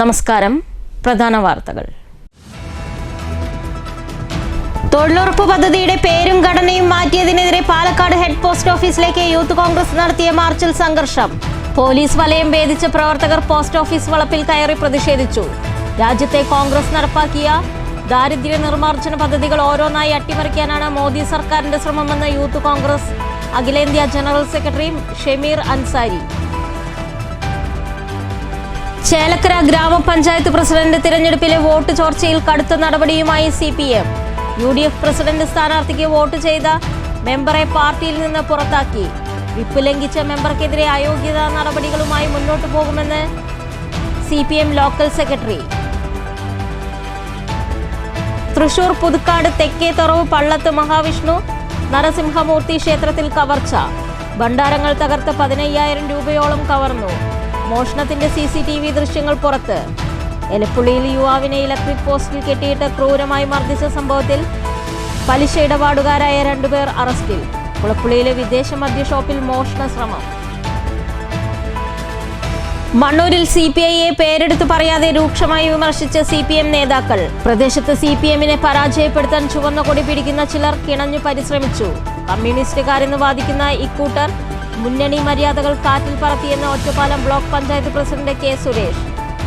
നമസ്കാരം. പ്രധാന വാർത്തകൾ. തൊഴിലുറപ്പ് പദ്ധതിയുടെ പേരും ഘടനയും മാറ്റിയതിനെതിരെ പാലക്കാട് ഹെഡ് പോസ്റ്റ് ഓഫീസിലേക്ക് യൂത്ത് കോൺഗ്രസ് നടത്തിയ മാർച്ചിൽ സംഘർഷം. പോലീസ് വലയം ഭേദിച്ച പ്രവർത്തകർ പോസ്റ്റ് ഓഫീസ് വളപ്പിൽ കയറി പ്രതിഷേധിച്ചു. രാജ്യത്തെ കോൺഗ്രസ് നടപ്പാക്കിയ ദാരിദ്ര്യ നിർമ്മാർജ്ജന പദ്ധതികൾ ഓരോന്നായി അട്ടിമറിക്കാനാണ് മോദി സർക്കാരിന്റെ ശ്രമമെന്ന് യൂത്ത് കോൺഗ്രസ് അഖിലേന്ത്യാ ജനറൽ സെക്രട്ടറി ഷമീർ അൻസാരി. ചേലക്കര ഗ്രാമപഞ്ചായത്ത് പ്രസിഡന്റ് തിരഞ്ഞെടുപ്പിലെ വോട്ട് ചോർച്ചയിൽ കടുത്ത നടപടിയുമായി CPM. UDF പ്രസിഡന്റ് സ്ഥാനാർത്ഥിക്ക് വോട്ട് ചെയ്ത മെമ്പറെ പാർട്ടിയിൽ നിന്ന് പുറത്താക്കി. വിപ്പ് ലംഘിച്ച മെമ്പർക്കെതിരെ അയോഗ്യതാ നടപടികളുമായി മുന്നോട്ടു പോകുമെന്ന് CPM local secretary. Thrissur Puthukkad തെക്കേ തുറവ് പള്ളത്ത് മഹാവിഷ്ണു നരസിംഹമൂർത്തി ക്ഷേത്രത്തിൽ കവർച്ച. ഭണ്ഡാരങ്ങൾ തകർത്ത് 15,000 രൂപയോളം കവർന്നു. മോഷണത്തിന്റെ CCTV ദൃശ്യങ്ങൾ പുറത്ത്. എലപ്പുള്ളിയിൽ യുവാവിനെ ഇലക്ട്രിക് പോസ്റ്റിൽ കെട്ടിയിട്ട് ക്രൂരമായി മർദ്ദിച്ച സംഭവത്തിൽ പലിശ ഇടപാടുകാരായ 2 പേർ അറസ്റ്റിൽ. കുളപ്പുള്ളിയിലെ വിദേശ മദ്യ ഷോപ്പിൽ മോഷണ ശ്രമം. മണ്ണൂരിൽ CPIയെ പേരെടുത്ത് പറയാതെ രൂക്ഷമായി വിമർശിച്ച് CPM നേതാക്കൾ. പ്രദേശത്ത് CPMനെ പരാജയപ്പെടുത്താൻ ചുവന്ന കൊടി പിടിക്കുന്ന ചിലർ കിണഞ്ഞു പരിശ്രമിച്ചു. കമ്മ്യൂണിസ്റ്റുകാരെന്ന് വാദിക്കുന്ന ഇക്കൂട്ടർ മുന്നണി മര്യാദകൾ കാറ്റിൽ പറത്തിയെന്ന് Ottapalam block panchayat president K. Suresh.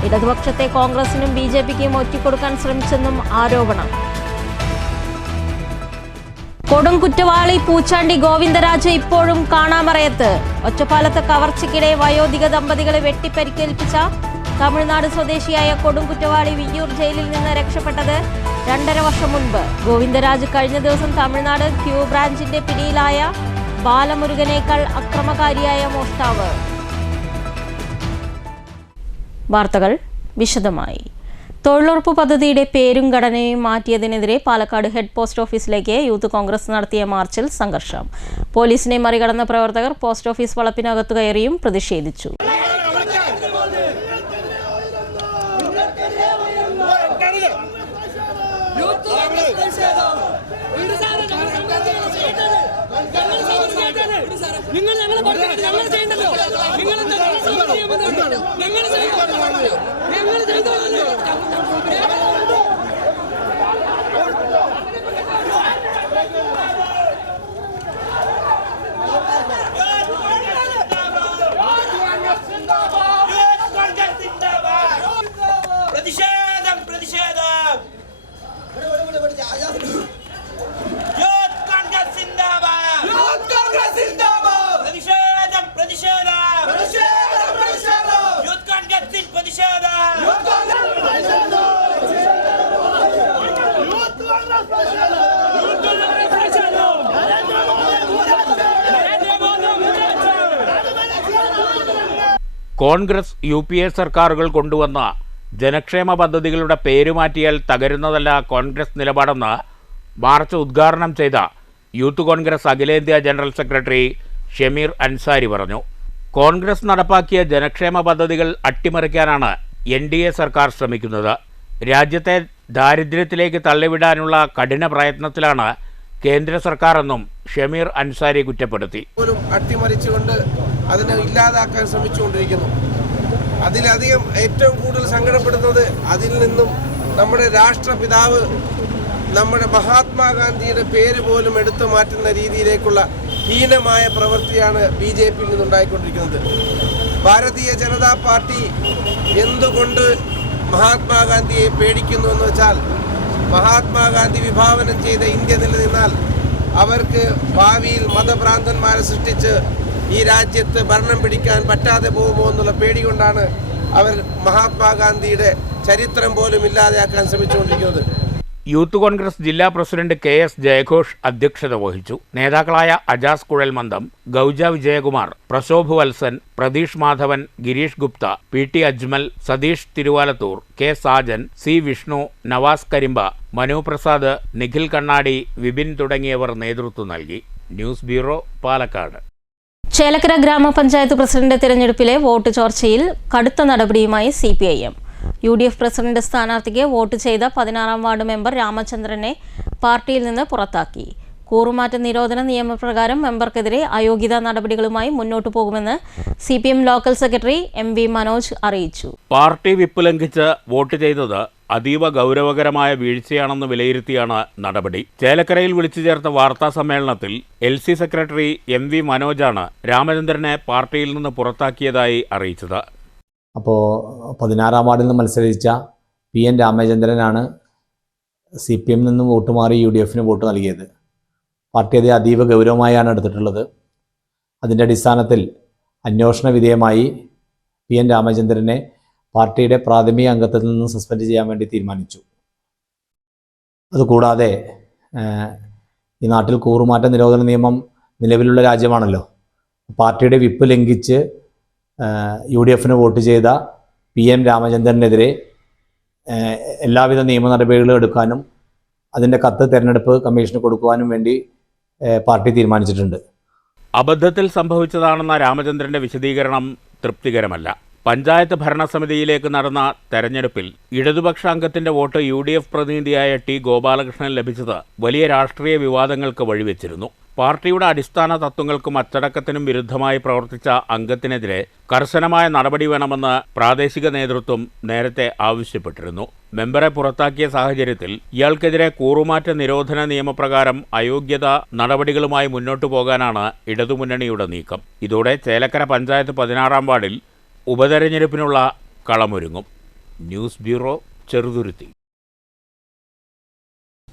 ഇടതുപക്ഷത്തെ കോൺഗ്രസിനും BJPക്കും ഒറ്റിക്കൊടുക്കാൻ ശ്രമിച്ചെന്നും ആരോപണം. കൊടുംകുറ്റവാളി പൂച്ചാണ്ടി ഗോവിന്ദരാജ് ഇപ്പോഴും കാണാമറയത്ത്. ഒറ്റപ്പാലത്ത് കവർച്ചയ്ക്കിടെ വയോധിക ദമ്പതികളെ വെട്ടിപ്പരിക്കേൽപ്പിച്ച തമിഴ്നാട് സ്വദേശിയായ കൊടുംകുറ്റവാളി വിയ്യൂർ ജയിലിൽ നിന്ന് രക്ഷപ്പെട്ടത് 2.5 വർഷം മുൻപ്. ഗോവിന്ദരാജ് കഴിഞ്ഞ ദിവസം തമിഴ്നാട് Q ബ്രാഞ്ചിന്റെ പിടിയിലായ ബാലമുരുകനേക്കാൾ അക്രമകാരിയായ മോഷ്ടാവ്. വാർത്തകൾ വിശദമായി. തൊഴിലുറപ്പ് പദ്ധതിയുടെ പേരും ഘടനയും മാറ്റിയതിനെതിരെ പാലക്കാട് ഹെഡ് പോസ്റ്റ് ഓഫീസിലേക്ക് യൂത്ത് കോൺഗ്രസ് നടത്തിയ മാർച്ചിൽ സംഘർഷം. പോലീസിനെ മറികടന്ന പ്രവർത്തകർ പോസ്റ്റ് ഓഫീസ് വളപ്പിനകത്തു കയറിയും പ്രതിഷേധിച്ചു. കോൺഗ്രസ് UPA സർക്കാരുകൾ കൊണ്ടുവന്ന ജനക്ഷേമ പദ്ധതികളുടെ പേരുമാറ്റിയാൽ തകരുന്നതല്ല കോൺഗ്രസ് നിലപാടെന്ന് മാർച്ച് ഉദ്ഘാടനം ചെയ്ത യൂത്ത് കോൺഗ്രസ് അഖിലേന്ത്യാ ജനറൽ സെക്രട്ടറി ഷമീർ അൻസാരി പറഞ്ഞു. കോൺഗ്രസ് നടപ്പാക്കിയ ജനക്ഷേമ പദ്ധതികൾ അട്ടിമറിക്കാനാണ് NDA സർക്കാർ ശ്രമിക്കുന്നത്. രാജ്യത്തെ ദാരിദ്ര്യത്തിലേക്ക് തള്ളിവിടാനുള്ള കഠിന പ്രയത്നത്തിലാണ് കേന്ദ്ര സർക്കാർ എന്നും ഷമീർ അൻസാരി കുറ്റപ്പെടുത്തി. അട്ടിമറിച്ചുകൊണ്ട് അതിനെ ഇല്ലാതാക്കാൻ ശ്രമിച്ചുകൊണ്ടിരിക്കുന്നു. അതിലധികം ഏറ്റവും കൂടുതൽ സങ്കടപ്പെടുന്നത് അതിൽ നിന്നും നമ്മുടെ രാഷ്ട്രപിതാവ് നമ്മുടെ മഹാത്മാഗാന്ധിയുടെ പേര് പോലും എടുത്തു മാറ്റുന്ന രീതിയിലേക്കുള്ള ഹീനമായ പ്രവൃത്തിയാണ് BJPയിൽ നിന്നുണ്ടായിക്കൊണ്ടിരിക്കുന്നത്. ഭാരതീയ ജനതാ പാർട്ടി എന്തുകൊണ്ട് മഹാത്മാഗാന്ധിയെ പേടിക്കുന്നു എന്ന് വെച്ചാൽ, മഹാത്മാഗാന്ധി വിഭാവനം ചെയ്ത ഇന്ത്യ നിലനിന്നാൽ അവർക്ക് ഭാവിയിൽ മതഭ്രാന്തന്മാരെ സൃഷ്ടിച്ച് ഈ രാജ്യത്ത് ഭരണം പിടിക്കാൻ പറ്റാതെ പോകുമോ എന്നുള്ള പേടി കൊണ്ടാണ് അവർ മഹാത്മാഗാന്ധിയുടെ ചരിത്രം പോലും ഇല്ലാതെയാക്കാൻ ശ്രമിച്ചുകൊണ്ടിരിക്കുന്നത്. യൂത്ത് കോൺഗ്രസ് ജില്ലാ പ്രസിഡന്റ് KS ജയഘോഷ് അധ്യക്ഷത വഹിച്ചു. നേതാക്കളായ അജാസ് കുഴൽമന്ദം, Gouja Vijayakumar, Prashobh Valsan, Pratheesh Madhavan, Girish Gupta, PT Ajmal, Satheesh Thiruvalathur, K Sajan, C Vishnu, Nawaz Karimba, Manu Prasad, Nikhil കണ്ണാടി, വിപിൻ തുടങ്ങിയവർ നേതൃത്വം നൽകി. News bureau, Palakkad. ചേലക്കര ഗ്രാമപഞ്ചായത്ത് പ്രസിഡന്റ് തിരഞ്ഞെടുപ്പിലെ വോട്ട് ചോർച്ചയിൽ കടുത്ത നടപടിയുമായി CPIM. UDF പ്രസിഡന്റ് സ്ഥാനാർത്ഥിക്ക് വോട്ട് ചെയ്ത 16-ാം വാർഡ് മെമ്പർ രാമചന്ദ്രനെ പാർട്ടിയിൽ നിന്ന് പുറത്താക്കി. കൂറുമാറ്റ നിരോധന നിയമപ്രകാരം മെമ്പർക്കെതിരെ അയോഗ്യതാ നടപടികളുമായി മുന്നോട്ടു പോകുമെന്ന് CPM local secretary MV Manoj അറിയിച്ചു. പാർട്ടി വിപ്പ് ലംഘിച്ച് വോട്ട് ചെയ്തത് അതീവ ഗൗരവകരമായ വീഴ്ചയാണെന്ന് വിലയിരുത്തിയാണ് നടപടി. ചേലക്കരയിൽ വിളിച്ചു ചേർത്ത വാർത്താ സമ്മേളനത്തിൽ LC സെക്രട്ടറി MV മനോജാണ് രാമചന്ദ്രനെ പാർട്ടിയിൽ നിന്ന് പുറത്താക്കിയതായി അറിയിച്ചത്. അപ്പോൾ 16-ാം വാർഡിൽ നിന്ന് മത്സരിച്ച PN രാമചന്ദ്രനാണ് CPM നിന്നും വോട്ട് മാറി UDFന് വോട്ട് നൽകിയത്. പാർട്ടി അത് അതീവ ഗൗരവമായാണ് എടുത്തിട്ടുള്ളത്. അതിൻ്റെ അടിസ്ഥാനത്തിൽ അന്വേഷണ വിധേയമായി PN രാമചന്ദ്രനെ പാർട്ടിയുടെ പ്രാഥമിക അംഗത്തിൽ നിന്ന് സസ്പെൻഡ് ചെയ്യാൻ വേണ്ടി തീരുമാനിച്ചു. അതുകൂടാതെ ഈ നാട്ടിൽ കൂറുമാറ്റ നിരോധന നിയമം നിലവിലുള്ള രാജ്യമാണല്ലോ. പാർട്ടിയുടെ വിപ്പ് ലംഘിച്ച് UDFന് വോട്ട് ചെയ്ത PM രാമചന്ദ്രനെതിരെ എല്ലാവിധ നിയമ നടപടികളും എടുക്കാനും അതിൻ്റെ കത്ത് തെരഞ്ഞെടുപ്പ് കമ്മീഷന് കൊടുക്കുവാനും വേണ്ടി പാർട്ടി തീരുമാനിച്ചിട്ടുണ്ട്. അബദ്ധത്തിൽ സംഭവിച്ചതാണെന്ന രാമചന്ദ്രന്റെ വിശദീകരണം തൃപ്തികരമല്ല. പഞ്ചായത്ത് ഭരണസമിതിയിലേക്ക് നടന്ന തെരഞ്ഞെടുപ്പിൽ ഇടതുപക്ഷ അംഗത്തിന്റെ വോട്ട് UDF പ്രതിനിധിയായ T ഗോപാലകൃഷ്ണൻ ലഭിച്ചത് വലിയ രാഷ്ട്രീയ വിവാദങ്ങൾക്ക് വഴിവെച്ചിരുന്നു. പാർട്ടിയുടെ അടിസ്ഥാന തത്വങ്ങൾക്കും അച്ചടക്കത്തിനും വിരുദ്ധമായി പ്രവർത്തിച്ച അംഗത്തിനെതിരെ കർശനമായ നടപടി വേണമെന്ന് പ്രാദേശിക നേതൃത്വം നേരത്തെ ആവശ്യപ്പെട്ടിരുന്നു. മെമ്പറെ പുറത്താക്കിയ സാഹചര്യത്തിൽ ഇയാൾക്കെതിരെ കൂറുമാറ്റ നിരോധന നിയമപ്രകാരം അയോഗ്യത നടപടികളുമായി മുന്നോട്ടു പോകാനാണ് ഇടതുമുന്നണിയുടെ നീക്കം. ഇതോടെ ചേലക്കര പഞ്ചായത്ത് 16-ാം വാർഡിൽ ഉപതെരഞ്ഞെടുപ്പിനുള്ള കളമൊരുങ്ങും. News bureau, Cheruthuruthy.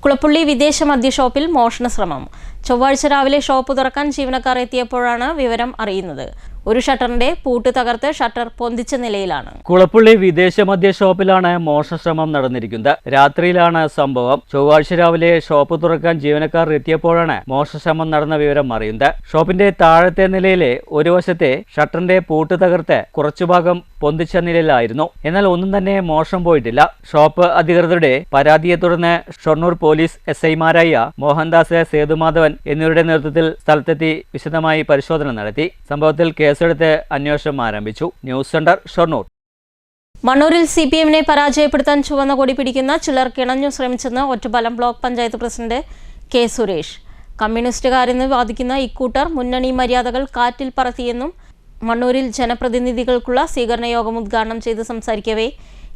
കുളപ്പുള്ളി വിദേശ മദ്യ ഷോപ്പിൽ മോഷണ ശ്രമം. ചൊവ്വാഴ്ച രാവിലെ ഷോപ്പ് തുറക്കാൻ ജീവനക്കാർ എത്തിയപ്പോഴാണ് വിവരം അറിയുന്നത്. ഒരു ഷട്ടറിന്റെ പൂട്ട് തകർത്ത് ഷട്ടർ പൊന്തിച്ച നിലയിലാണ്. കുളപ്പുള്ളി വിദേശ മദ്യ ഷോപ്പിലാണ് മോഷണശ്രമം നടന്നിരിക്കുന്നത്. രാത്രിയിലാണ് സംഭവം. ചൊവ്വാഴ്ച രാവിലെ ഷോപ്പ് തുറക്കാൻ ജീവനക്കാർ എത്തിയപ്പോഴാണ് മോഷണശ്രമം നടന്ന വിവരം അറിയുന്നത്. ഷോപ്പിന്റെ താഴത്തെ നിലയിലെ ഒരു വശത്തെ ഷട്ടറിന്റെ പൂട്ട് തകർത്ത് കുറച്ചുഭാഗം പൊന്തിച്ച നിലയിലായിരുന്നു. എന്നാൽ ഒന്നും തന്നെ മോഷണം പോയിട്ടില്ല. ഷോപ്പ് അധികൃതരുടെ പരാതിയെ തുടർന്ന് ഷൊർണൂർ പോലീസ് SIമാരായ മോഹൻദാസ്, സേതുമാധവൻ എന്നിവരുടെ നേതൃത്വത്തിൽ സ്ഥലത്തെത്തി വിശദമായി പരിശോധന നടത്തി. സംഭവത്തിൽ കേസെടുത്ത് അന്വേഷണം ആരംഭിച്ചു. News centre, Shoranur. മണ്ണൂരിൽ CPMനെ പരാജയപ്പെടുത്താൻ ചുവന്ന കൊടി പിടിക്കുന്ന ചിലർ കിണഞ്ഞു ശ്രമിച്ചെന്ന് Ottapalam block panchayat president K Suresh. കമ്മ്യൂണിസ്റ്റുകാരെന്ന് വാദിക്കുന്ന ഇക്കൂട്ടർ മുന്നണി മര്യാദകൾ കാറ്റിൽ പറത്തിയെന്നും മണ്ണൂരിൽ ജനപ്രതിനിധികൾക്കുള്ള സ്വീകരണ യോഗം ഉദ്ഘാടനം ചെയ്ത് സംസാരിക്കവേ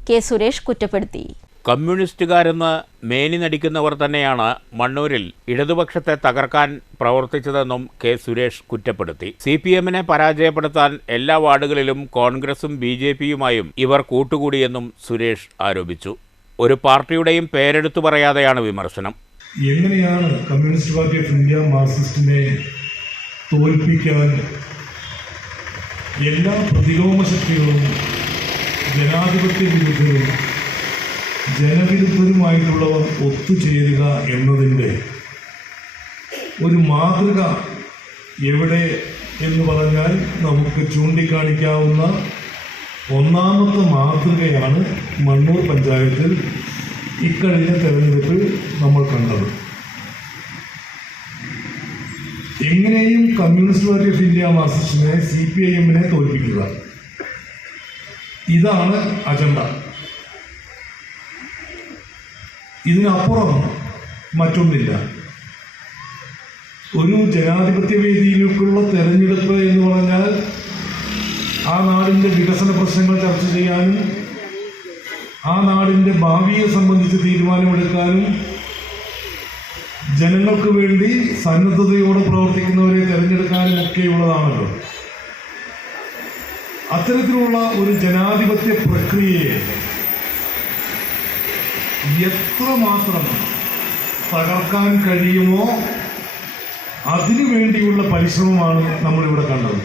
K സുരേഷ് കുറ്റപ്പെടുത്തി. കമ്മ്യൂണിസ്റ്റുകാരെന്ന് മേനി നടിക്കുന്നവർ തന്നെയാണ് മണ്ണൂരിൽ ഇടതുപക്ഷത്തെ തകർക്കാൻ പ്രവർത്തിച്ചതെന്നും K സുരേഷ് കുറ്റപ്പെടുത്തി. CPMനെ പരാജയപ്പെടുത്താൻ എല്ലാ വാർഡുകളിലും കോൺഗ്രസും BJPയുമായും ഇവർ കൂട്ടുകൂടിയെന്നും സുരേഷ് ആരോപിച്ചു. ഒരു പാർട്ടിയുടെയും പേരെടുത്തു പറയാതെയാണ് വിമർശനം. എങ്ങനെയാണ് കമ്മ്യൂണിസ്റ്റ് പാർട്ടി ഓഫ് ഇന്ത്യ മാർക്സിസ്റ്റിനെ തോൽപ്പിക്കാൻ എല്ലാ പ്രതിലോമ ശക്തികളും ജനാധിപത്യ വിരുദ്ധരും ജനവിരുദ്ധരുമായിട്ടുള്ളവർ ഒത്തുചേരുക എന്നതിൻ്റെ ഒരു മാതൃക എവിടെ എന്ന് പറഞ്ഞാൽ നമുക്ക് ചൂണ്ടിക്കാണിക്കാവുന്ന ഒന്നാമത്തെ മാതൃകയാണ് മണ്ണൂർ പഞ്ചായത്തിൽ ഇക്കഴിഞ്ഞ തെരഞ്ഞെടുപ്പിൽ നമ്മൾ കണ്ടത്. എങ്ങനെയും കമ്മ്യൂണിസ്റ്റ് പാർട്ടി ഓഫ് ഇന്ത്യ മാർക്സിസ്റ്റിനെ CPIMനെ തോൽപ്പിക്കുക, ഇതാണ് അജണ്ട. ഇതിനപ്പുറം മറ്റൊന്നില്ല. ഒരു ജനാധിപത്യ വേദിയിലേക്കുള്ള തെരഞ്ഞെടുപ്പ് എന്ന് പറഞ്ഞാൽ ആ നാടിൻ്റെ വികസന പ്രശ്നങ്ങൾ ചർച്ച ചെയ്യാനും ആ നാടിൻ്റെ ഭാവിയെ സംബന്ധിച്ച് തീരുമാനമെടുക്കാനും ജനങ്ങൾക്ക് വേണ്ടി സന്നദ്ധതയോടെ പ്രവർത്തിക്കുന്നവരെ തിരഞ്ഞെടുക്കാനും ഒക്കെയുള്ളതാണല്ലോ. അത്തരത്തിലുള്ള ഒരു ജനാധിപത്യ പ്രക്രിയയെ എത്രമാത്രം തകർക്കാൻ കഴിയുമോ അതിനു വേണ്ടിയുള്ള പരിശ്രമമാണ് നമ്മളിവിടെ കണ്ടത്.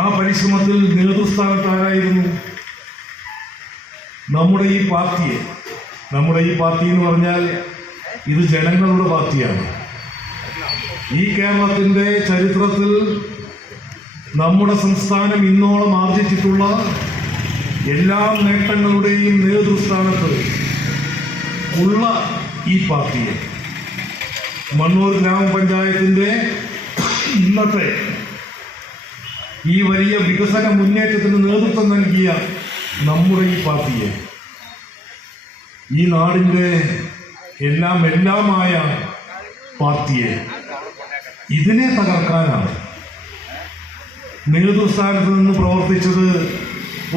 ആ പരിശ്രമത്തിൽ നേതൃസ്ഥാനത്താരായിരുന്നു? നമ്മുടെ ഈ പാർട്ടി എന്ന് പറഞ്ഞാൽ ഇത് ജനങ്ങളുടെ പാർട്ടിയാണ്. ഈ കേരളത്തിൻ്റെ ചരിത്രത്തിൽ നമ്മുടെ സംസ്ഥാനം ഇന്നോളം ആർജിച്ചിട്ടുള്ള എല്ലാ നേട്ടങ്ങളുടെയും നേതൃസ്ഥാനത്ത് ഉള്ള ഈ പാർട്ടിയെ മണ്ണൂർ ഗ്രാമപഞ്ചായത്തിൻ്റെ ഇന്നത്തെ ഈ വലിയ വികസന മുന്നേറ്റത്തിന് നേതൃത്വം നൽകിയ നമ്മുടെ ഈ പാർട്ടിയെ ഈ നാടിൻ്റെ എല്ലാമായ പാർട്ടിയെ ഇതിനെ തകർക്കാനാണ് നേതൃസ്ഥാനത്ത് നിന്ന് പ്രവർത്തിച്ചത്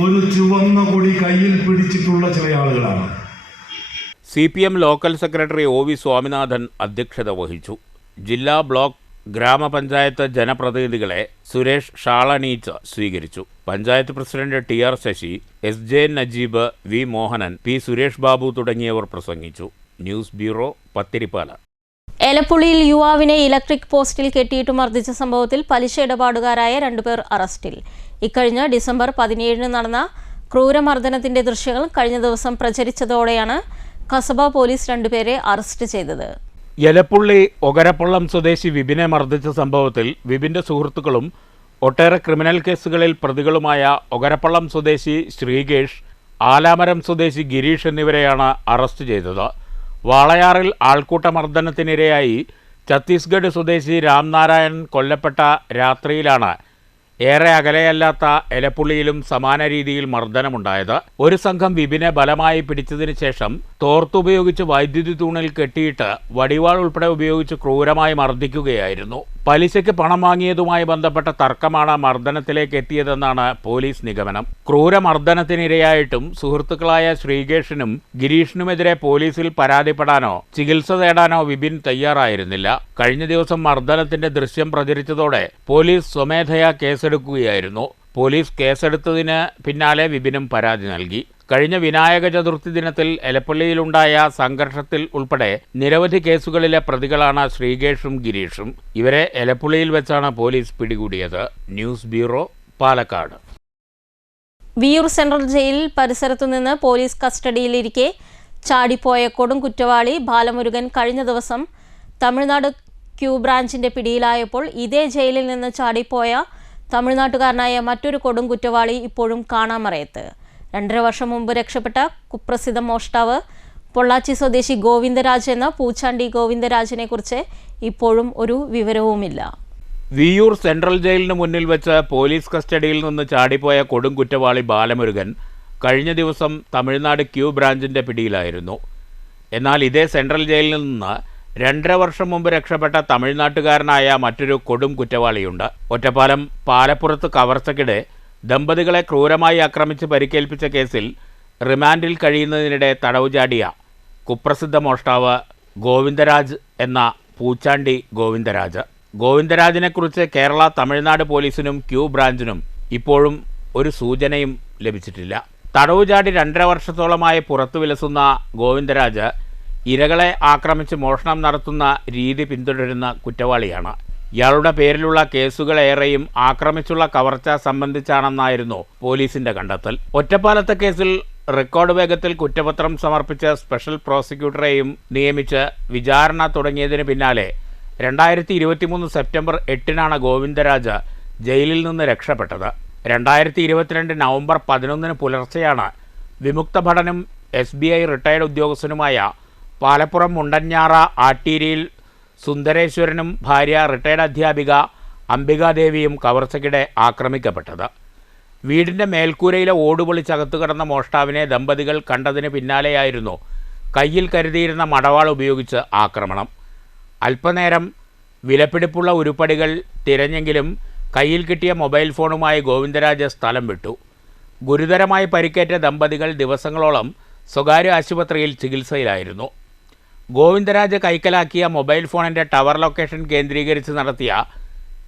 ഒരു ചുവന്ന കൊടി കയ്യിൽ പിടിച്ചിട്ടുള്ള ചില ആളുകളാണ്. CPM local secretary OV Swaminathan അധ്യക്ഷത വഹിച്ചു. ജില്ലാ ബ്ലോക്ക് ഗ്രാമപഞ്ചായത്ത് ജനപ്രതിനിധികളെ സുരേഷ് ഷാളണീച്ച് സ്വീകരിച്ചു. Panchayat president TR Sasi, SJ Najeeb, V Mohanan, P Suresh Babu തുടങ്ങിയവർ പ്രസംഗിച്ചു. News bureau, Pathiripala. എലപ്പുള്ളിയിൽ യുവാവിനെ ഇലക്ട്രിക് പോസ്റ്റിൽ കെട്ടിയിട്ട് മർദ്ദിച്ച സംഭവത്തിൽ പലിശ ഇടപാടുകാരായ 2 പേർ അറസ്റ്റിൽ. ഇക്കഴിഞ്ഞ ഡിസംബർ 17 നടന്ന ക്രൂരമർദ്ദനത്തിന്റെ ദൃശ്യങ്ങൾ കഴിഞ്ഞ ദിവസം പ്രചരിച്ചതോടെയാണ് കസബ പോലീസ് 2 പേരെ അറസ്റ്റ് ചെയ്തത്. എലപ്പുള്ളി ഒകരപ്പള്ളം സ്വദേശി വിപിനെ മർദ്ദിച്ച സംഭവത്തിൽ വിപിന്റെ സുഹൃത്തുക്കളും ഒട്ടേറെ ക്രിമിനൽ കേസുകളിൽ പ്രതികളുമായ ഒകരപ്പള്ളം സ്വദേശി ശ്രീകേഷ്, ആലാമരം സ്വദേശി ഗിരീഷ് എന്നിവരെയാണ് അറസ്റ്റ് ചെയ്തത്. വാളയാറിൽ ആൾക്കൂട്ടമർദ്ദനത്തിനിരയായി ഛത്തീസ്ഗഡ് സ്വദേശി രാംനാരായൺ കൊല്ലപ്പെട്ട രാത്രിയിലാണ് ഏറെ അകലെയല്ലാത്ത എലപ്പുള്ളിയിലും സമാന രീതിയിൽ മർദ്ദനമുണ്ടായത്. ഒരു സംഘം വിപിനെ ബലമായി പിടിച്ചതിന് ശേഷം തോർത്തുപയോഗിച്ച് വൈദ്യുതി തൂണിൽ കെട്ടിയിട്ട് വടിവാൾ ഉൾപ്പെടെ ഉപയോഗിച്ച് ക്രൂരമായി മർദ്ദിക്കുകയായിരുന്നു. പലിശയ്ക്ക് പണം വാങ്ങിയതുമായി ബന്ധപ്പെട്ട തർക്കമാണ് മർദ്ദനത്തിലേക്ക് എത്തിയതെന്നാണ് പോലീസ് നിഗമനം. ക്രൂരമർദ്ദനത്തിനിരയായിട്ടും സുഹൃത്തുക്കളായ ശ്രീകേഷിനും ഗിരീഷിനുമെതിരെ പോലീസിൽ പരാതിപ്പെടാനോ ചികിത്സ തേടാനോ വിപിൻ തയ്യാറായിരുന്നില്ല. കഴിഞ്ഞ ദിവസം മർദ്ദനത്തിന്റെ ദൃശ്യം പ്രചരിച്ചതോടെ പോലീസ് സ്വമേധയാ കേസെടുക്കുകയായിരുന്നു. പോലീസ് കേസെടുത്തതിന് പിന്നാലെ വിപിനും പരാതി നൽകി. കഴിഞ്ഞ വിനായക ചതുർത്ഥി ദിനത്തിൽ എലപ്പള്ളിയിലുണ്ടായ സംഘർഷത്തിൽ ഉൾപ്പെടെ നിരവധി കേസുകളിലെ പ്രതികളാണ് ശ്രീകേഷും ഗിരീഷും. ഇവരെ എലപ്പുള്ളിയിൽ വെച്ചാണ് പോലീസ് പിടികൂടിയത്. News bureau, Palakkad. Viyyur central jail പരിസരത്തുനിന്ന് പോലീസ് കസ്റ്റഡിയിലിരിക്കെ ചാടിപ്പോയ കൊടും കുറ്റവാളി ബാലമുരുകൻ കഴിഞ്ഞ ദിവസം തമിഴ്നാട് ക്യൂ ബ്രാഞ്ചിന്റെ പിടിയിലായപ്പോൾ ഇതേ ജയിലിൽ നിന്ന് ചാടിപ്പോയ തമിഴ്നാട്ടുകാരനായ മറ്റൊരു കൊടും കുറ്റവാളി ഇപ്പോഴും കാണാമറയത്ത്. 2.5 വർഷം മുമ്പ് രക്ഷപ്പെട്ട കുപ്രസിദ്ധ മോഷ്ടാവ് പൊള്ളാച്ചി സ്വദേശി ഗോവിന്ദരാജ് എന്ന പൂച്ചാണ്ടി ഗോവിന്ദരാജിനെ കുറിച്ച് ഇപ്പോഴും ഒരു വിവരവുമില്ല. വിയൂർ സെൻട്രൽ ജയിലിന് മുന്നിൽ വെച്ച് പോലീസ് കസ്റ്റഡിയിൽ നിന്ന് ചാടിപ്പോയ കൊടും കുറ്റവാളി ബാലമുരുകൻ കഴിഞ്ഞ ദിവസം തമിഴ്നാട് ക്യൂ ബ്രാഞ്ചിന്റെ പിടിയിലായിരുന്നു. എന്നാൽ ഇതേ സെൻട്രൽ ജയിലിൽ നിന്ന് 2.5 വർഷം മുമ്പ് രക്ഷപ്പെട്ട തമിഴ്നാട്ടുകാരനായ മറ്റൊരു കൊടും കുറ്റവാളിയുണ്ട്. ഒറ്റപ്പാലം പാലപ്പുറത്ത് കവർച്ചയ്ക്കിടെ ദമ്പതികളെ ക്രൂരമായി ആക്രമിച്ച് പരിക്കേൽപ്പിച്ച കേസിൽ റിമാൻഡിൽ കഴിയുന്നതിനിടെ തടവ് ചാടിയ കുപ്രസിദ്ധ മോഷ്ടാവ് ഗോവിന്ദരാജ് എന്ന പൂച്ചാണ്ടി ഗോവിന്ദരാജ്. ഗോവിന്ദരാജിനെക്കുറിച്ച് കേരള തമിഴ്നാട് പോലീസിനും ക്യൂ ബ്രാഞ്ചിനും ഇപ്പോഴും ഒരു സൂചനയും ലഭിച്ചിട്ടില്ല. തടവ് ചാടി 2.5 വർഷത്തോളമായി പുറത്തു വിലസുന്ന ഗോവിന്ദരാജ് ഇരകളെ ആക്രമിച്ച് മോഷണം നടത്തുന്ന രീതി പിന്തുടരുന്ന കുറ്റവാളിയാണ്. ഇയാളുടെ പേരിലുള്ള കേസുകളേറെയും ആക്രമിച്ചുള്ള കവർച്ച സംബന്ധിച്ചാണെന്നായിരുന്നു പോലീസിന്റെ കണ്ടെത്തൽ. ഒറ്റപ്പാലത്തെ കേസിൽ റെക്കോർഡ് വേഗത്തിൽ കുറ്റപത്രം സമർപ്പിച്ച സ്പെഷ്യൽ പ്രോസിക്യൂട്ടറെയും നിയമിച്ച് വിചാരണ തുടങ്ങിയതിന് പിന്നാലെ 2023 സെപ്റ്റംബർ 8-നാണ് ഗോവിന്ദരാജ് ജയിലിൽ നിന്ന് രക്ഷപ്പെട്ടത്. 2022 നവംബർ 11 പുലർച്ചെയാണ് വിമുക്ത ഭടനും SBI റിട്ടയർഡ് ഉദ്യോഗസ്ഥനുമായ പാലപ്പുറം മുണ്ടഞ്ഞാറ ആട്ടീരിയിൽ സുന്ദരേശ്വരനും ഭാര്യ റിട്ടയർഡ് അധ്യാപിക അംബികാദേവിയും കവർച്ചയ്ക്കിടെ ആക്രമിക്കപ്പെട്ടത്. വീടിൻ്റെ മേൽക്കൂരയിലെ ഓടുപൊളിച്ചകത്തു കിടന്ന മോഷ്ടാവിനെ ദമ്പതികൾ കണ്ടതിന് പിന്നാലെയായിരുന്നു കയ്യിൽ കരുതിയിരുന്ന മടവാൾ ഉപയോഗിച്ച് ആക്രമണം. അല്പനേരം വിലപിടിപ്പുള്ള ഉരുപ്പടികൾ തിരഞ്ഞെങ്കിലും കയ്യിൽ കിട്ടിയ മൊബൈൽ ഫോണുമായി ഗോവിന്ദരാജ് സ്ഥലം വിട്ടു. ഗുരുതരമായി പരിക്കേറ്റ ദമ്പതികൾ ദിവസങ്ങളോളം സ്വകാര്യ ആശുപത്രിയിൽ ചികിത്സയിലായിരുന്നു. ഗോവിന്ദരാജ് കൈക്കലാക്കിയ മൊബൈൽ ഫോണിൻ്റെ ടവർ ലൊക്കേഷൻ കേന്ദ്രീകരിച്ച് നടത്തിയ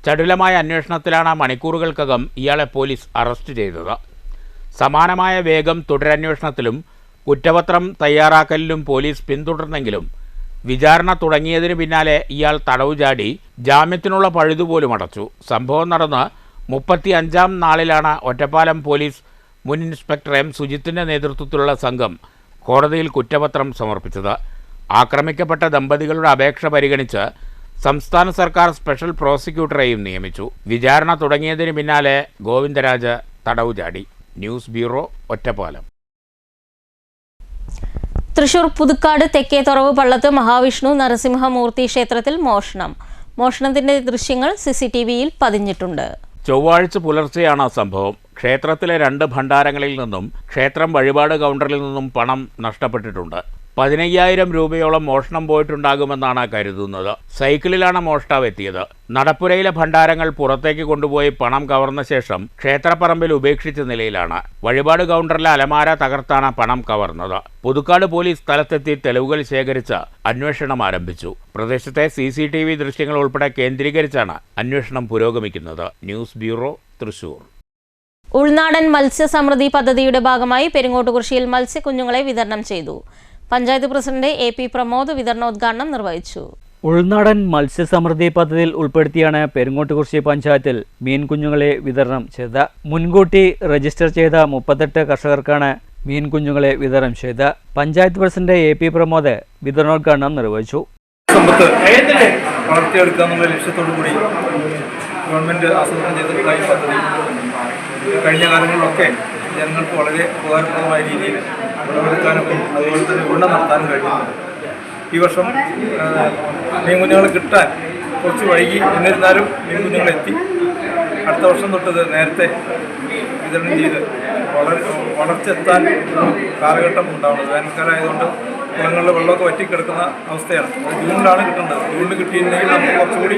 ചടുലമായ അന്വേഷണത്തിലാണ് മണിക്കൂറുകൾക്കകം ഇയാളെ പോലീസ് അറസ്റ്റ് ചെയ്തത്. സമാനമായ വേഗം തുടരന്വേഷണത്തിലും കുറ്റപത്രം തയ്യാറാക്കലിലും പോലീസ് പിന്തുടർന്നെങ്കിലും വിചാരണ തുടങ്ങിയതിന് പിന്നാലെ ഇയാൾ തടവ് ചാടി ജാമ്യത്തിനുള്ള പഴുതുപോലും അടച്ചു. സംഭവം നടന്ന് 35-ാം നാളിലാണ് ഒറ്റപ്പാലം പോലീസ് മുൻ ഇൻസ്പെക്ടർ M സുജിത്തിൻ്റെ നേതൃത്വത്തിലുള്ള സംഘം കോടതിയിൽ കുറ്റപത്രം സമർപ്പിച്ചത്. ആക്രമിക്കപ്പെട്ട ദമ്പതികളുടെ അപേക്ഷ പരിഗണിച്ച് സംസ്ഥാന സർക്കാർ സ്പെഷ്യൽ പ്രോസിക്യൂട്ടറെയും നിയമിച്ചു. വിചാരണ തുടങ്ങിയതിന് പിന്നാലെ ഗോവിന്ദരാജ് തടവ് ചാടി. News bureau, Ottapalam. തൃശൂർ പുതുക്കാട് തെക്കേത്തുറവ് പള്ളത്ത് മഹാവിഷ്ണു നരസിംഹമൂർത്തി ക്ഷേത്രത്തിൽ മോഷണത്തിന്റെ ദൃശ്യങ്ങൾ CCTVയിൽ പതിഞ്ഞിട്ടുണ്ട്. ചൊവ്വാഴ്ച പുലർച്ചെയാണ് സംഭവം. ക്ഷേത്രത്തിലെ 2 ഭണ്ഡാരങ്ങളിൽ നിന്നും ക്ഷേത്രം വഴിപാട് കൗണ്ടറിൽ നിന്നും പണം നഷ്ടപ്പെട്ടിട്ടുണ്ട്. 15,000 രൂപയോളം മോഷണം പോയിട്ടുണ്ടാകുമെന്നാണ് കരുതുന്നത്. സൈക്കിളിലാണ് മോഷ്ടാവ് എത്തിയത്. നടപ്പുരയിലെ ഭണ്ഡാരങ്ങൾ പുറത്തേക്ക് കൊണ്ടുപോയി പണം കവർന്ന ശേഷം ക്ഷേത്രപ്പറമ്പിൽ ഉപേക്ഷിച്ച നിലയിലാണ്. വഴിപാട് കൗണ്ടറിലെ അലമാര തകർത്താണ് പണം കവർന്നത്. പുതുക്കാട് പോലീസ് സ്ഥലത്തെത്തി തെളിവുകൾ ശേഖരിച്ച് അന്വേഷണം ആരംഭിച്ചു. പ്രദേശത്തെ CCTV ദൃശ്യങ്ങൾ ഉൾപ്പെടെ കേന്ദ്രീകരിച്ചാണ് അന്വേഷണം പുരോഗമിക്കുന്നത്. News bureau, Thrissur. ഉൾനാടൻ മത്സ്യസമൃദ്ധി പദ്ധതിയുടെ ഭാഗമായി പെരിങ്ങോട്ടുകുറിശ്ശിയിൽ മത്സ്യക്കുഞ്ഞുങ്ങളെ വിതരണം ചെയ്തു. പഞ്ചായത്ത് പ്രസിഡന്റ് AP പ്രമോദ് വിതരണോദ്ഘാടനം നിർവഹിച്ചു. ഉൾനാടൻ മത്സ്യസമൃദ്ധി പദ്ധതിയിൽ ഉൾപ്പെടുത്തിയാണ് പെരിങ്ങോട്ടുകുറിശ്ശി പഞ്ചായത്തിൽ മീൻ കുഞ്ഞുങ്ങളെ വിതരണം ചെയ്തത്. മുൻകൂട്ടി രജിസ്റ്റർ ചെയ്ത 38 കർഷകർക്കാണ് മീൻ കുഞ്ഞുങ്ങളെ വിതരണം ചെയ്തത്. പഞ്ചായത്ത് പ്രസിഡന്റ് AP പ്രമോദ് വിതരണോദ്ഘാടനം നിർവഹിച്ചു. സമ്പത്ത് വളർത്തിയെടുക്കുക എന്നുള്ള ലക്ഷ്യത്തോടു കൂടി ഗവൺമെൻറ് ആസൂത്രണം ചെയ്തിട്ടുള്ള ഈ പദ്ധതി കഴിഞ്ഞ കാലങ്ങളിലൊക്കെ ജനങ്ങൾക്ക് വളരെ ഉപകാരപ്രദമായ രീതിയിൽ വിളവെടുക്കാനും അതുപോലെ തന്നെ വിപണനം നടത്താനും കഴിയുന്നുണ്ട്. ഈ വർഷം മീൻകുഞ്ഞുങ്ങൾ കിട്ടാൻ കുറച്ച് വൈകി, എന്നിരുന്നാലും മീൻകുഞ്ഞുങ്ങളെത്തി. അടുത്ത വർഷം തൊട്ടത് നേരത്തെ വിതരണം ചെയ്ത് വളർച്ച എത്താൻ കാലഘട്ടം ഉണ്ടാവുന്നത്. വേനൽക്കാലമായതുകൊണ്ട് കുളങ്ങളിൽ വെള്ളമൊക്കെ വറ്റിക്കിടക്കുന്ന അവസ്ഥയാണ്. ജൂണിലാണ് കിട്ടേണ്ടത്. ജൂണിൽ കിട്ടിയിട്ടുണ്ടെങ്കിൽ നമുക്ക് കുറച്ചുകൂടി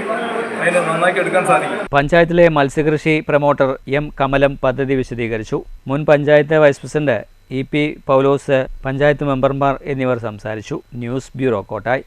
അതിനെ നന്നാക്കി എടുക്കാൻ സാധിക്കും. പഞ്ചായത്തിലെ മത്സ്യകൃഷി പ്രൊമോട്ടർ M കമലം പദ്ധതി വിശദീകരിച്ചു. മുൻ panchayat vice president EP Paulose, panchayat മെമ്പർമാർ എന്നിവർ സംസാരിച്ചു. News bureau, Kottayi.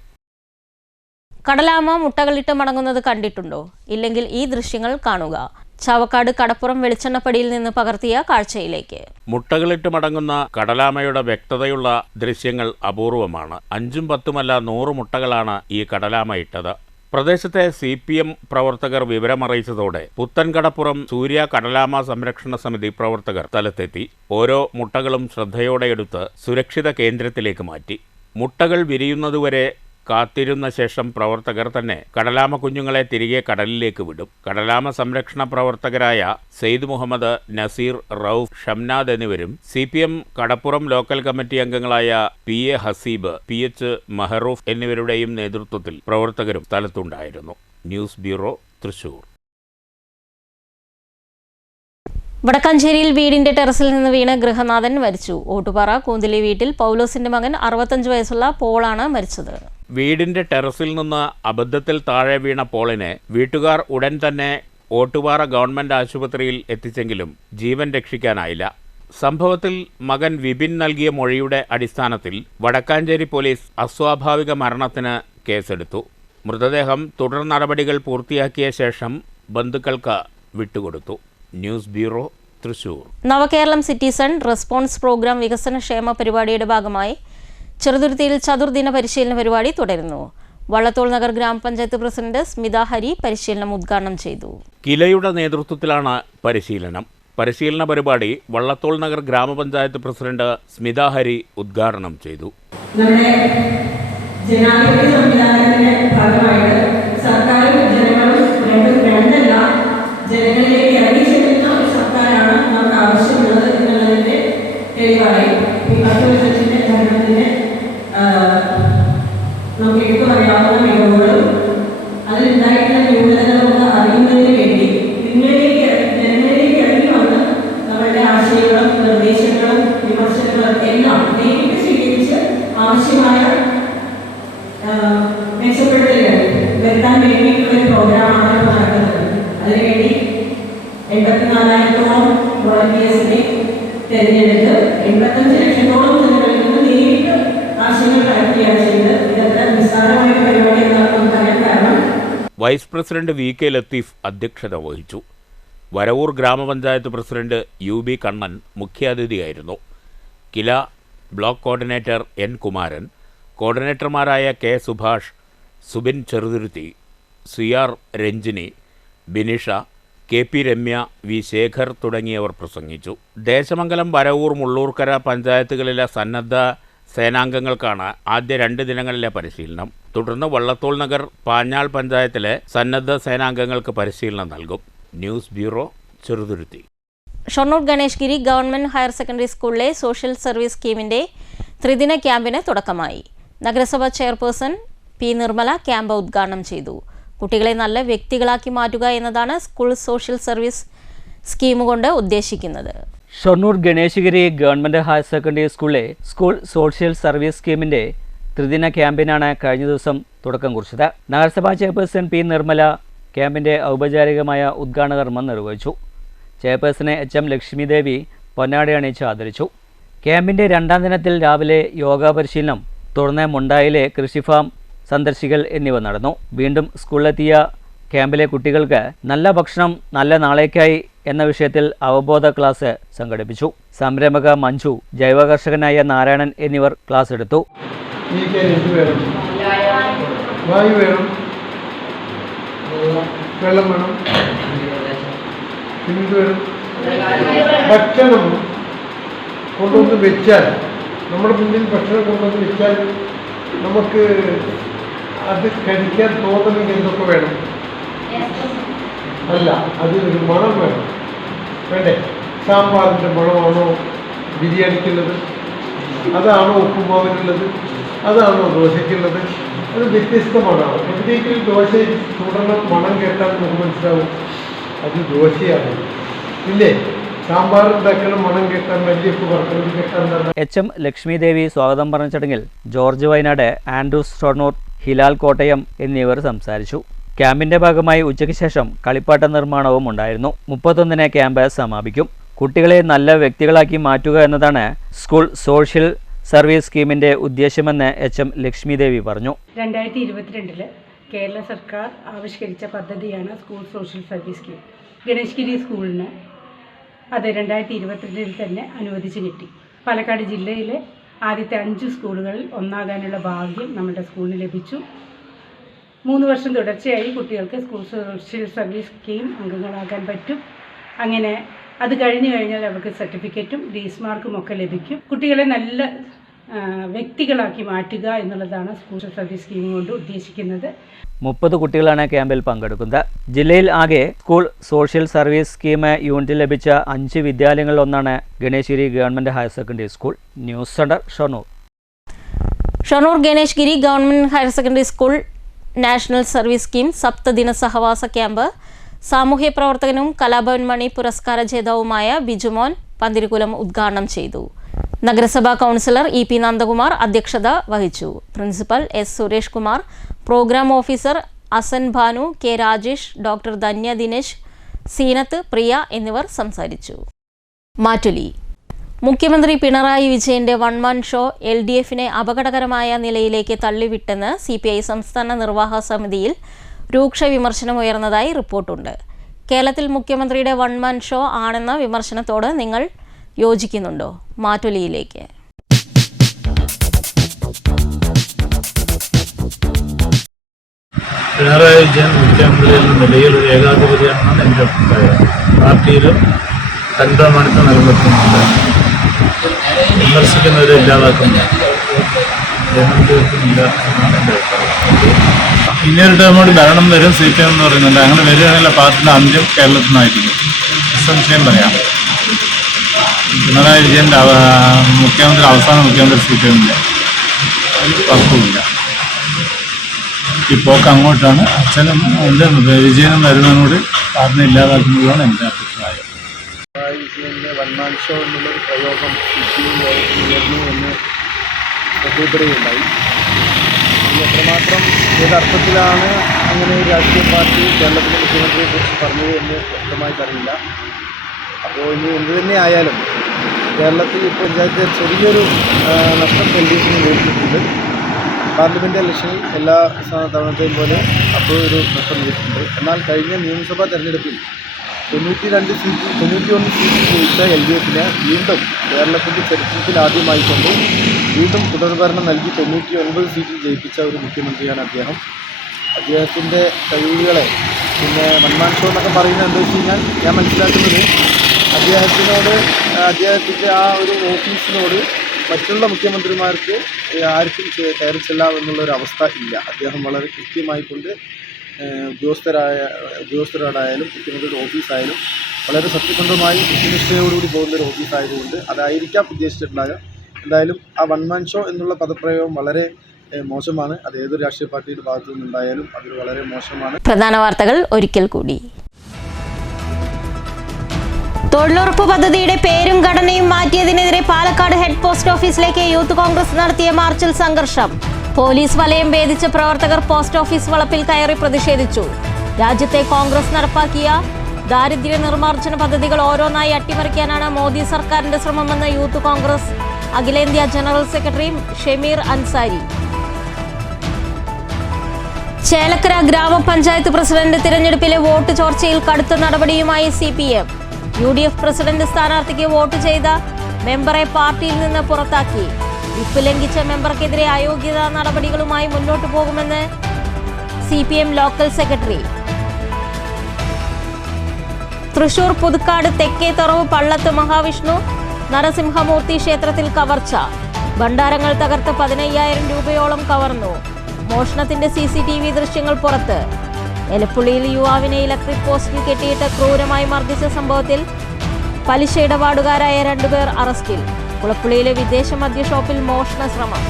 കടലാമ മുട്ടകളിട്ട് മടങ്ങുന്നത് കണ്ടിട്ടുണ്ടോ? ഇല്ലെങ്കിൽ ഈ ദൃശ്യങ്ങൾ കാണുക. ചാവക്കാട് കടപ്പുറം വെളിച്ചെണ്ണപ്പടിയിൽ നിന്ന് പകർത്തിയ കാഴ്ചയിലേക്ക്. മുട്ടകളിട്ട് മടങ്ങുന്ന കടലാമയുടെ വ്യക്തതയുള്ള ദൃശ്യങ്ങൾ അപൂർവമാണ്. 5ഉം 10ഉമല്ല 100 മുട്ടകളാണ് ഈ കടലാമ ഇട്ടത്. പ്രദേശത്തെ CPM പ്രവർത്തകർ വിവരമറിയിച്ചതോടെ പുത്തൻകടപ്പുറം സൂര്യ കടലാമ സംരക്ഷണ സമിതി പ്രവർത്തകർ സ്ഥലത്തെത്തി. ഓരോ മുട്ടകളും ശ്രദ്ധയോടെ എടുത്ത് സുരക്ഷിത കേന്ദ്രത്തിലേക്ക് മാറ്റി. മുട്ടകൾ വിരിയുന്നതുവരെ കാത്തിരുന്ന ശേഷം പ്രവർത്തകർ തന്നെ കടലാമ കുഞ്ഞുങ്ങളെ തിരികെ കടലിലേക്ക് വിടും. കടലാമ സംരക്ഷണ പ്രവർത്തകരായ സെയ്ദ് മുഹമ്മദ്, നസീർ, റൌഫ്, ഷംനാദ് എന്നിവരും CPM കടപ്പുറം ലോക്കൽ കമ്മിറ്റി അംഗങ്ങളായ PA ഹസീബ്, PH മഹറൂഫ് എന്നിവരുടെയും നേതൃത്വത്തിൽ പ്രവർത്തകരും സ്ഥലത്തുണ്ടായിരുന്നു. News bureau, Thrissur. വടക്കാഞ്ചേരിയിൽ വീടിന്റെ ടെറസിൽ നിന്ന് വീണ് ഗൃഹനാഥൻ മരിച്ചു. ഓട്ടുപാറ കൂന്തിലി വീട്ടിൽ പൗലോസിന്റെ മകൻ 65 വയസ്സുള്ള പോളാണ് മരിച്ചത്. വീടിന്റെ ടെറസിൽ നിന്ന് അബദ്ധത്തിൽ താഴെ വീണ പോളിനെ വീട്ടുകാർ ഉടൻ തന്നെ ഓട്ടുപാറ ഗവൺമെന്റ് ആശുപത്രിയിൽ എത്തിച്ചെങ്കിലും ജീവൻ രക്ഷിക്കാനായില്ല. സംഭവത്തിൽ മകൻ വിപിൻ നൽകിയ മൊഴിയുടെ അടിസ്ഥാനത്തിൽ വടക്കാഞ്ചേരി പോലീസ് അസ്വാഭാവിക മരണത്തിന് കേസെടുത്തു. മൃതദേഹം തുടർ നടപടികൾ പൂർത്തിയാക്കിയ ശേഷം ബന്ധുക്കൾക്ക് വിട്ടുകൊടുത്തു. News bureau, Thrissur. Navakeralam citizen response programme വികസനക്ഷേമ പരിപാടിയുടെ ഭാഗമായി ചെറുതുരുത്തിയിൽ ചതുർദിന പരിശീലന പരിപാടി തുടരുന്നു. വള്ളത്തോൾ നഗർ ഗ്രാമപഞ്ചായത്ത് പ്രസിഡന്റ് സ്മിത ഹരി പരിശീലനം ഉദ്ഘാടനം ചെയ്തു. കിലയുടെ നേതൃത്വത്തിലാണ് പരിശീലനം. പരിശീലന പരിപാടി വള്ളത്തോൾ നഗർ ഗ്രാമപഞ്ചായത്ത് പ്രസിഡന്റ് സ്മിത ഹരി ഉദ്ഘാടനം ചെയ്തു. നമ്മുടെ ജനാധിപത്യ സംവിധാനത്തിന്റെ ഭാഗമായിട്ട് സർക്കാരും ജനങ്ങളും രണ്ടല്ല, ജനങ്ങളിലേക്ക് ഇറങ്ങി ചെല്ലുന്ന ഒരു സർക്കാരാണ് നമുക്ക് ആവശ്യമുള്ളത് എന്നുള്ളതിന്റെ തെളിവായി ഈ 10 വർഷത്തിന്റെ ഭരണത്തിന്റെ നമുക്ക് എടുത്തു പറയാവുന്ന മികവുകളും അതിലുണ്ടായിട്ടുള്ള ന്യൂനതകളും അറിയുന്നതിന് വേണ്ടി ജനങ്ങളിലേക്ക് ഇറങ്ങി വന്ന് നമ്മളുടെ ആശയങ്ങളും നിർദ്ദേശങ്ങളും വിമർശനങ്ങളും എല്ലാം നേരിട്ട് സ്വീകരിച്ച് ആവശ്യമായ മെച്ചപ്പെടുത്തലുകൾ വരുത്താൻ വേണ്ടിയിട്ടുള്ള ഒരു പ്രോഗ്രാമാണ് നടക്കുന്നത്. അതിനുവേണ്ടി 84,000-ഓളം വോളണ്ടിയേഴ്സിനെ തിരഞ്ഞെടുത്ത് 85 ലക്ഷത്തോളം ജനങ്ങളിൽ നിന്ന് നേരിട്ട് ആശയങ്ങൾ കളക്ട് ചെയ്ത് ഇതത്ര നിസ്സാരമായ പരിപാടി എന്നാണ് നമുക്കറിയാൻ കാരണം. വൈസ് പ്രസിഡന്റ് VK ലത്തീഫ് അധ്യക്ഷത വഹിച്ചു. വരവൂർ ഗ്രാമപഞ്ചായത്ത് പ്രസിഡന്റ് UB കണ്ണൻ മുഖ്യാതിഥിയായിരുന്നു. Kila block coordinator N Kumaran, കോർഡിനേറ്റർമാരായ K Subhash, Subin Cheruthuruthy, CR Ranjini, Binisha, KP Ramya, V Shekhar തുടങ്ങിയവർ പ്രസംഗിച്ചു. ദേശമംഗലം, വരവൂർ, മുള്ളൂർക്കര പഞ്ചായത്തുകളിലെ സന്നദ്ധ സേനാംഗങ്ങൾക്കാണ് ആദ്യ 2 ദിനങ്ങളിലെ പരിശീലനം. തുടർന്ന് വള്ളത്തോൾ നഗർ, പാഞ്ഞാൾ പഞ്ചായത്തിലെ സന്നദ്ധ സേനാംഗങ്ങൾക്ക് പരിശീലനം നൽകും. News bureau, Cheruthuruthy. Shoranur Ganesh Giri government higher secondary സ്കൂളിലെ സോഷ്യൽ സർവീസ് സ്കീമിന്റെ ത്രിദിന ക്യാമ്പിന് തുടക്കമായി. നഗരസഭാ ചെയർപേഴ്സൺ P നിർമ്മല ക്യാമ്പ് ഉദ്ഘാടനം ചെയ്തു. കുട്ടികളെ നല്ല വ്യക്തികളാക്കി മാറ്റുക എന്നതാണ് സ്കൂൾ സോഷ്യൽ സർവീസ് സ്കീം കൊണ്ട് ഉദ്ദേശിക്കുന്നത്. Shoranur Ganeshagiri government higher secondary സ്കൂളിലെ സ്കൂൾ സോഷ്യൽ സർവീസ് സ്കീമിന്റെ ത്രിദിന ക്യാമ്പിനാണ് കഴിഞ്ഞ ദിവസം തുടക്കം കുറിച്ചത്. നഗരസഭാ ചെയർപേഴ്സൺ പി നിർമ്മല ക്യാമ്പിൻ്റെ ഔപചാരികമായ ഉദ്ഘാടന കർമ്മം നിർവഹിച്ചു. ചെയർപേഴ്സണെ എച്ച് എം ലക്ഷ്മിദേവി പൊന്നാട അണിയിച്ച് ആദരിച്ചു. ക്യാമ്പിൻ്റെ രണ്ടാം ദിനത്തിൽ രാവിലെ യോഗ പരിശീലനം, തുടർന്ന് മുണ്ടായിലെ കൃഷിഫാം സന്ദർശിക്കൽ എന്നിവ നടന്നു. വീണ്ടും സ്കൂളിലെത്തിയ ക്യാമ്പിലെ കുട്ടികൾക്ക് നല്ല ഭക്ഷണം നല്ല നാളേക്കായി എന്ന വിഷയത്തിൽ അവബോധ ക്ലാസ് സംഘടിപ്പിച്ചു. സംരംഭക മഞ്ജു, ജൈവ കർഷകനായ നാരായണൻ എന്നിവർ ക്ലാസ് എടുത്തു. വെള്ളം വേണം, ഭക്ഷണം കൊണ്ടുവന്ന് വെച്ചാൽ, നമ്മുടെ മുന്നിൽ ഭക്ഷണം കൊണ്ടുവന്ന് വെച്ചാൽ നമുക്ക് അത് കഴിക്കാൻ തോന്നണമെങ്കിൽ എന്തൊക്കെ വേണം? അല്ല, അതിനൊരു മണം വേണം, വേണ്ടേ? സാമ്പാറിൻ്റെ മണമാണോ ബിരിയാണിക്കുള്ളത്? അതാണോ ഉപ്പുമാവിനുള്ളത്? അതാണോ ദോശയ്ക്കുള്ളത്? അത് വ്യത്യസ്തമാണ്. എവിടെയെങ്കിലും ദോശ ചൂടണം, മണം കേട്ടാൽ നമുക്ക് മനസ്സിലാവും അത് ദോശയാണ്, ഇല്ലേ? സാമ്പാർ ഉണ്ടാക്കണം, മണം കേട്ടാൽ മല്ലിയപ്പ് വറുക്കണം കേട്ടാൽ. എച്ച് എം ലക്ഷ്മിദേവി സ്വാഗതം പറഞ്ഞ ചടങ്ങിൽ ജോർജ് വയനാട്, ആൻഡ്രൂസ് ഷൊർണൂർ, ഹിലാൽ കോട്ടയം എന്നിവർ സംസാരിച്ചു. ക്യാമ്പിന്റെ ഭാഗമായി ഉച്ചയ്ക്ക് ശേഷം കളിപ്പാട്ട നിർമ്മാണവും ഉണ്ടായിരുന്നു. 31-ന് ക്യാമ്പ് സമാപിക്കും. കുട്ടികളെ നല്ല വ്യക്തികളാക്കി മാറ്റുക എന്നതാണ് സ്കൂൾ സോഷ്യൽ സർവീസ് സ്കീമിന്റെ ഉദ്ദേശമെന്ന് എച്ച് എം ലക്ഷ്മിദേവി പറഞ്ഞു. 2022 കേരള സർക്കാർ ആവിഷ്കരിച്ച പദ്ധതിയാണ് school social service scheme. Ganeshgiri സ്കൂളിന് അത് 2022 തന്നെ അനുവദിച്ച് കിട്ടി. പാലക്കാട് ജില്ലയിലെ ആദ്യത്തെ 5 സ്കൂളുകളിൽ ഒന്നാകാനുള്ള ഭാഗ്യം നമ്മുടെ സ്കൂളിന് ലഭിച്ചു. 3 വർഷം തുടർച്ചയായി കുട്ടികൾക്ക് സ്കൂൾ സോഷ്യൽ സർവീസ് സ്കീം അംഗങ്ങളാകാൻ പറ്റും. അങ്ങനെ അത് കഴിഞ്ഞു കഴിഞ്ഞാൽ അവർക്ക് സർട്ടിഫിക്കറ്റും ഗ്രേസ് മാർക്കും ഒക്കെ ലഭിക്കും. കുട്ടികളെ നല്ല വ്യക്തികളാക്കി മാറ്റുക എന്നുള്ളതാണ് സ്കൂൾ സർവീസ് സ്കീം കൊണ്ട് ഉദ്ദേശിക്കുന്നത്. 30 കുട്ടികളാണ് ക്യാമ്പിൽ പങ്കെടുക്കുന്നത്. ജില്ലയിൽ ആകെ school social service scheme unit ലഭിച്ച 5 വിദ്യാലയങ്ങളിൽ ഒന്നാണ് Ganeshgiri government higher secondary school. News centre, Shoranur. Shoranur Ganeshgiri government higher secondary school national service scheme സപ്തദിന സഹവാസ ക്യാമ്പ് സാമൂഹ്യ പ്രവർത്തകനും കലാഭവൻ മണി പുരസ്കാര ജേതാവുമായ ബിജുമോൻ പന്തിരികുലം ഉദ്ഘാടനം ചെയ്തു. നഗരസഭാ കൗൺസിലർ ഇ പി നന്ദകുമാർ അധ്യക്ഷത വഹിച്ചു. Principal S Suresh Kumar, programme officer Asan Bhanu, K Rajesh, doctor Dhanya Dinesh, Seenath, Priya എന്നിവർ സംസാരിച്ചു. മാറ്റുലി. മുഖ്യമന്ത്രി പിണറായി വിജയന്റെ വൺമാൻ ഷോ LDFനെ അപകടകരമായ നിലയിലേക്ക് തള്ളിവിട്ടെന്ന് CPI സംസ്ഥാന നിർവാഹക സമിതിയിൽ രൂക്ഷ വിമർശനമുയർന്നതായി റിപ്പോർട്ടുണ്ട്. കേരളത്തിൽ മുഖ്യമന്ത്രിയുടെ വൺമാൻ ഷോ ആണെന്ന വിമർശനത്തോട് നിങ്ങൾ യോജിക്കുന്നുണ്ടോ? മാറ്റുലിയിലേക്ക്. പിണറായി വിജയൻ മുഖ്യമന്ത്രി എന്ന നിലയിൽ ഒരു ഏകാധിപതിയാണെന്നാണ് എൻ്റെ അഭിപ്രായം. പാർട്ടിയിലും തന്ത്രമാണിത്തം നിലനിർത്തുന്നുണ്ട്, വിമർശിക്കുന്നവരെ ഇല്ലാതാക്കുന്നു, ജനങ്ങൾക്കില്ല എന്നാണ് എൻ്റെ അഭിപ്രായം. ഇനിയൊരു ടേം കൂടി ഭരണം വരും CPM എന്ന് പറയുന്നുണ്ട്. അങ്ങനെ വരികയാണെങ്കിൽ പാർട്ടിയുടെ അന്ത്യം കേരളത്തിൽ നിന്നായിരിക്കും, നിസ്സംശയം പറയാം. പിണറായി വിജയൻ്റെ മുഖ്യമന്ത്രി അവസാന മുഖ്യമന്ത്രി CPMൻ്റെ ഉറപ്പുമില്ല. ഈ പോക്ക് അങ്ങോട്ടാണ്. അച്ഛനും എൻ്റെ വിജയനും വരുന്നതിനോട് പാർട്ടി ഇല്ലാതാക്കുന്നതാണ് എൻ്റെ അഭിപ്രായം. പിണറായി വിജയൻ്റെ വൺമാൻ ഷോ എന്നുള്ളൊരു പ്രയോഗം ഉയർന്നു എന്ന് പ്രത്യേകതയുണ്ടായി. എത്രമാത്രം ഏതർത്ഥത്തിലാണ് അങ്ങനെ ഒരു രാഷ്ട്രീയ പാർട്ടി കേരളത്തിലെ മുഖ്യമന്ത്രിയെക്കുറിച്ച് പറഞ്ഞത് എന്ന് വ്യക്തമായിട്ട് അറിയില്ല. അപ്പോൾ ഇനി എന്ത് തന്നെ ആയാലും കേരളത്തിൽ ഇപ്പോൾ പഞ്ചായത്ത് ചെറിയൊരു നഷ്ടം LDFന് നേരിട്ടിട്ടുണ്ട്. പാർലമെൻറ്റ് ഇലക്ഷനിൽ എല്ലാ തവണത്തെയും പോലെ അപ്പോൾ ഒരു നഷ്ടം നേരിട്ടുണ്ട്. എന്നാൽ കഴിഞ്ഞ നിയമസഭാ തെരഞ്ഞെടുപ്പിൽ 91 സീറ്റിൽ ജയിച്ച LDFന് വീണ്ടും കേരളത്തിൻ്റെ ചരിത്രത്തിൽ ആദ്യമായിക്കൊണ്ട് വീണ്ടും തുടർഭരണം നൽകി 99 സീറ്റിൽ ജയിപ്പിച്ച ഒരു മുഖ്യമന്ത്രിയാണ് അദ്ദേഹം. അദ്ദേഹത്തിൻ്റെ കഴിവുകളെ പിന്നെ വൺമാൻ ഷോ എന്നൊക്കെ പറയുന്നത് എന്താ വെച്ച് കഴിഞ്ഞാൽ, ഞാൻ മനസ്സിലാക്കുന്നത് അദ്ദേഹത്തിൻ്റെ ആ ഒരു ഓഫീസിനോട് മറ്റുള്ള മുഖ്യമന്ത്രിമാർക്ക് ആർക്കും കയറി ചെല്ലാമെന്നുള്ളൊരു അവസ്ഥ ഇല്ല. അദ്ദേഹം വളരെ കൃത്യമായിക്കൊണ്ട് ഉദ്യോഗസ്ഥരോടായാലും മുഖ്യമന്ത്രിയുടെ ഓഫീസായാലും വളരെ സത്യസന്ധമായി കൃത്യനിഷ്ഠയോടുകൂടി പോകുന്നൊരു ഓഫീസായതുകൊണ്ട് അതായിരിക്കാം ഉദ്ദേശിച്ചിട്ടുണ്ടായ. എന്തായാലും ആ വൺമാൻ ഷോ എന്നുള്ള പദപ്രയോഗം വളരെ മോശമാണ്. അത് ഏതൊരു രാഷ്ട്രീയ പാർട്ടിയുടെ ഭാഗത്തു നിന്നുണ്ടായാലും അത് വളരെ മോശമാണ്. പ്രധാന വാർത്തകൾ ഒരിക്കൽ കൂടി. തൊഴിലുറപ്പ് പദ്ധതിയുടെ പേരും ഘടനയും മാറ്റിയതിനെതിരെ പാലക്കാട് ഹെഡ് പോസ്റ്റ് ഓഫീസിലേക്ക് യൂത്ത് കോൺഗ്രസ് നടത്തിയ മാർച്ചിൽ സംഘർഷം. പോലീസ് വലയം ഭേദിച്ച പ്രവർത്തകർ പോസ്റ്റ് ഓഫീസ് വളപ്പിൽ കയറി പ്രതിഷേധിച്ചു. രാജ്യത്തെ കോൺഗ്രസ് നടപ്പാക്കിയ ദാരിദ്ര്യ നിർമ്മാർജ്ജന പദ്ധതികൾ ഓരോന്നായി അട്ടിമറിക്കാനാണ് മോദി സർക്കാരിന്റെ ശ്രമമെന്ന് യൂത്ത് കോൺഗ്രസ് അഖിലേന്ത്യാ ജനറൽ സെക്രട്ടറി ഷമീർ അൻസാരി. ചേലക്കര ഗ്രാമപഞ്ചായത്ത് പ്രസിഡന്റ് തിരഞ്ഞെടുപ്പിലെ വോട്ട് ചോർച്ചയിൽ കടുത്ത നടപടിയുമായി CPM. UDF പ്രസിഡന്റ് സ്ഥാനാർത്ഥിക്ക് വോട്ട് ചെയ്ത മെമ്പറെ പാർട്ടിയിൽ നിന്ന് പുറത്താക്കി. വിപ്പ് ലംഘിച്ച മെമ്പർക്കെതിരെ അയോഗ്യതാ നടപടികളുമായി മുന്നോട്ടു പോകുമെന്ന് CPM local secretary. Thrissur Puthukkad Thekkethuravu Pallath Mahavishnu Narasimhamurthy ക്ഷേത്രത്തിൽ കവർച്ച. ഭണ്ഡാരങ്ങൾ തകർത്ത് 15,000 രൂപയോളം കവർന്നു. മോഷണത്തിന്റെ CCTV ദൃശ്യങ്ങൾ പുറത്ത്. എലപ്പുള്ളിയിൽ യുവാവിനെ ഇലക്ട്രിക് പോസ്റ്റിൽ കെട്ടിയിട്ട് ക്രൂരമായി മർദ്ദിച്ച സംഭവത്തിൽ പലിശ ഇടപാടുകാരായ 2 പേർ അറസ്റ്റിൽ. കുളപ്പുള്ളിയിലെ വിദേശ മദ്യ ഷോപ്പിൽ മോഷണ ശ്രമം.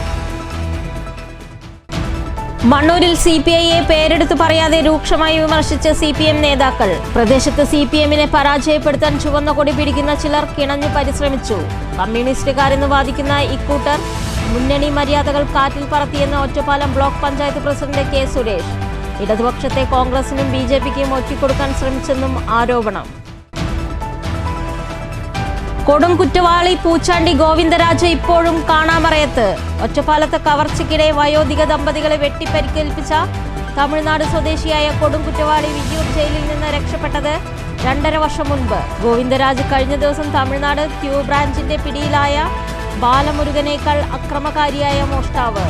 മണ്ണൂരിൽ CPIയെ പേരെടുത്ത് പറയാതെ രൂക്ഷമായി വിമർശിച്ച് CPM നേതാക്കൾ. പ്രദേശത്ത് CPMനെ പരാജയപ്പെടുത്താൻ ചുവന്ന കൊടി പിടിക്കുന്ന ചിലർ കിണഞ്ഞു പരിശ്രമിച്ചു. കമ്മ്യൂണിസ്റ്റുകാരെന്ന് വാദിക്കുന്ന ഇക്കൂട്ടർ മുന്നണി മര്യാദകൾ കാറ്റിൽ പറത്തിയെന്ന് Ottapalam block panchayat president K. Suresh. ഇടതുപക്ഷത്തെ കോൺഗ്രസിനും BJPക്കും ഒറ്റിക്കൊടുക്കാൻ ശ്രമിച്ചെന്നും ആരോപണം. കൊടും കുറ്റവാളി പൂച്ചാണ്ടി ഗോവിന്ദരാജ് ഇപ്പോഴും കാണാമറയത്ത്. ഒറ്റപ്പാലത്ത് കവർച്ചയ്ക്കിടെ വയോധിക ദമ്പതികളെ വെട്ടിപ്പരിക്കേൽപ്പിച്ച തമിഴ്നാട് സ്വദേശിയായ കൊടും കുറ്റവാളി വിയ്യൂർ ജയിലിൽ നിന്ന് രക്ഷപ്പെട്ടത് 2.5 വർഷം മുൻപ്. ഗോവിന്ദരാജ് കഴിഞ്ഞ ദിവസം തമിഴ്നാട് ക്യൂ ബ്രാഞ്ചിന്റെ പിടിയിലായ ബാലമുരുകനേക്കാൾ അക്രമകാരിയായ മോഷ്ടാവ്.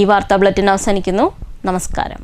ഈ വാർത്താ ബുള്ളറ്റിൻ അവസാനിക്കുന്നു. നമസ്കാരം.